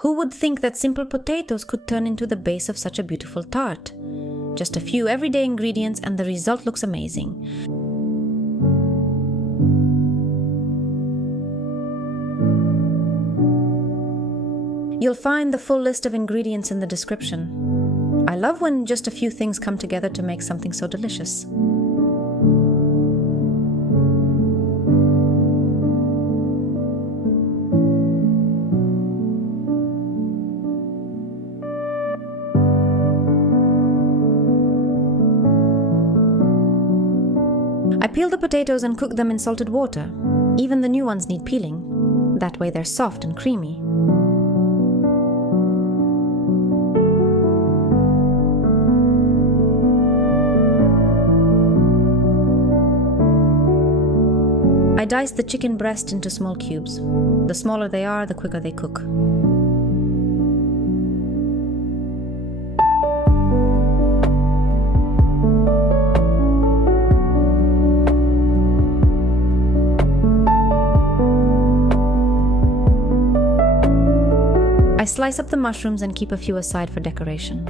Who would think that simple potatoes could turn into the base of such a beautiful tart? Just a few everyday ingredients and the result looks amazing. You'll find the full list of ingredients in the description. I love when just a few things come together to make something so delicious. I peel the potatoes and cook them in salted water. Even the new ones need peeling. That way they're soft and creamy. I dice the chicken breast into small cubes. The smaller they are, the quicker they cook. I slice up the mushrooms and keep a few aside for decoration.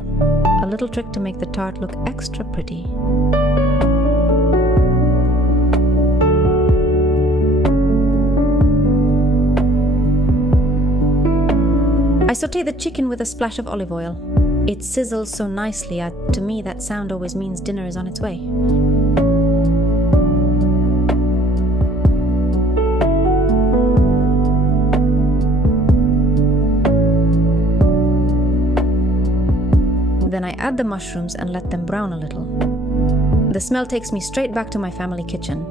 A little trick to make the tart look extra pretty. I sauté the chicken with a splash of olive oil. It sizzles so nicely, to me that sound always means dinner is on its way. Then I add the mushrooms and let them brown a little. The smell takes me straight back to my family kitchen.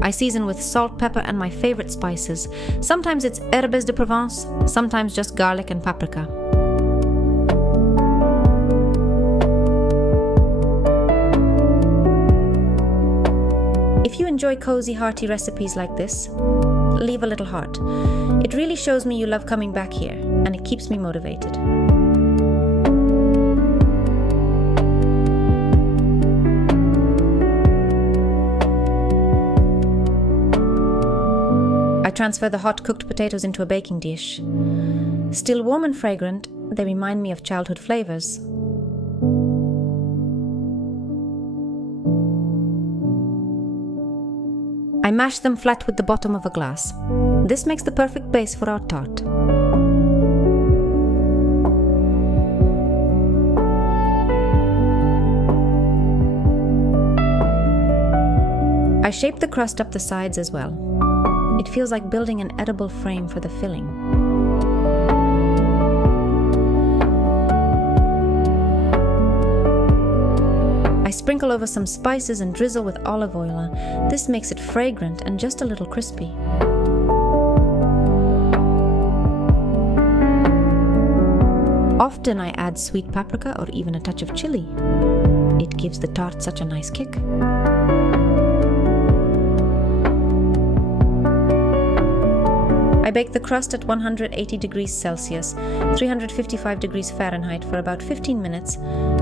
I season with salt, pepper, and my favorite spices. Sometimes it's herbes de Provence, sometimes just garlic and paprika. If you enjoy cozy, hearty recipes like this, leave a little heart. It really shows me you love coming back here, and it keeps me motivated. I transfer the hot cooked potatoes into a baking dish. Still warm and fragrant, they remind me of childhood flavors. I mash them flat with the bottom of a glass. This makes the perfect base for our tart. I shape the crust up the sides as well. It feels like building an edible frame for the filling. I sprinkle over some spices and drizzle with olive oil. This makes it fragrant and just a little crispy. Often I add sweet paprika or even a touch of chili. It gives the tart such a nice kick. I bake the crust at 180 degrees Celsius, 355 degrees Fahrenheit for about 15 minutes,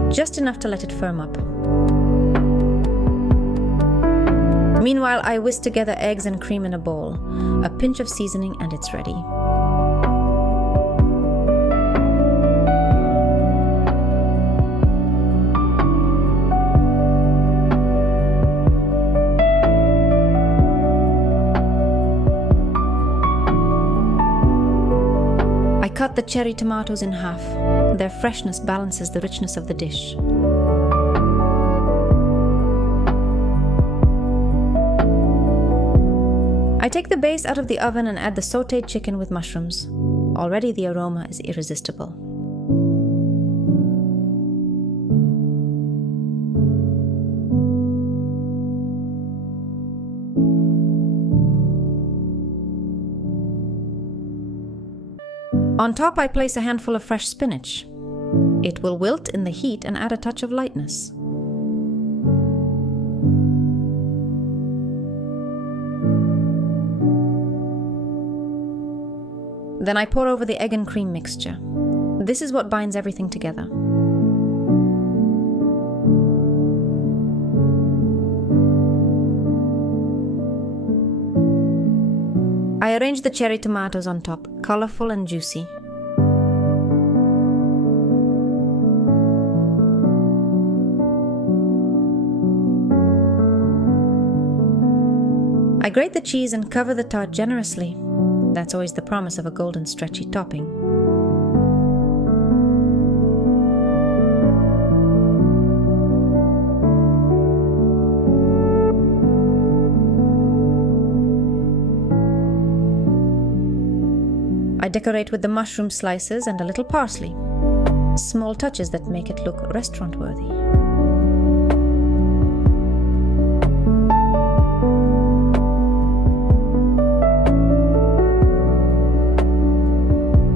just enough to let it firm up. Meanwhile, I whisk together eggs and cream in a bowl, a pinch of seasoning, and it's ready. I cut the cherry tomatoes in half. Their freshness balances the richness of the dish. I take the base out of the oven and add the sautéed chicken with mushrooms. Already the aroma is irresistible. On top, I place a handful of fresh spinach. It will wilt in the heat and add a touch of lightness. Then I pour over the egg and cream mixture. This is what binds everything together. I arrange the cherry tomatoes on top, colorful and juicy. I grate the cheese and cover the tart generously. That's always the promise of a golden stretchy topping. I decorate with the mushroom slices and a little parsley. Small touches that make it look restaurant-worthy.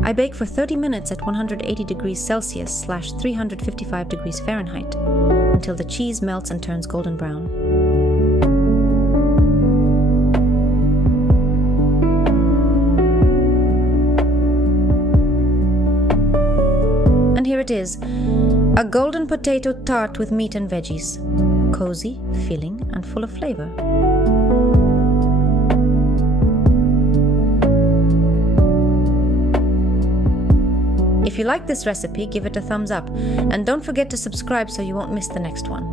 I bake for 30 minutes at 180 degrees Celsius / 355 degrees Fahrenheit until the cheese melts and turns golden brown. And here it is, a golden potato tart with meat and veggies. Cozy, filling, and full of flavor. If you like this recipe, give it a thumbs up, and don't forget to subscribe so you won't miss the next one.